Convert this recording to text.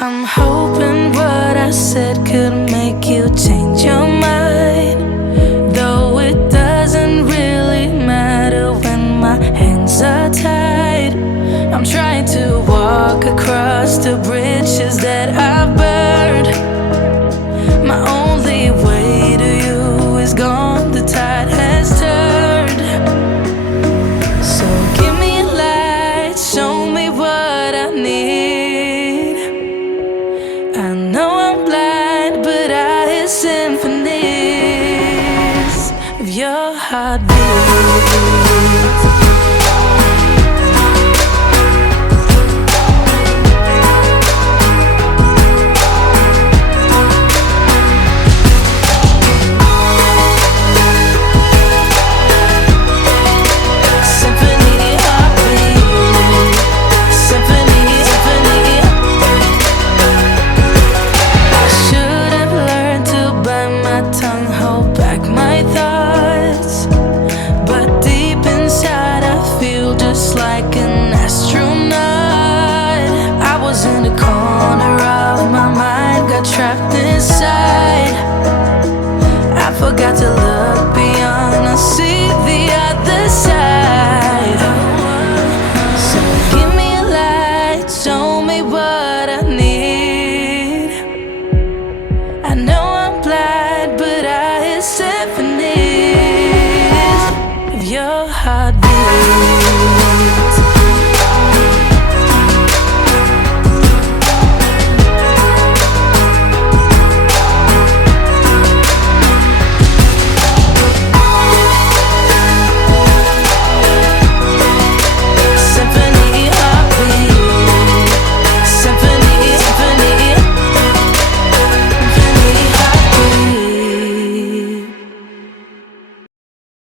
I'm hoping what I said could make you change your mind, though it doesn't really matter when my hands are tied. I'm trying to walk across the bridges that I've burned. My only way to you is gone, the tide has turned. So give me a light, show me what I need. I know I'm blind, but I hear symphonies of your heartbeat. Like an astronaut, I was in the corner of my mind, got trapped inside.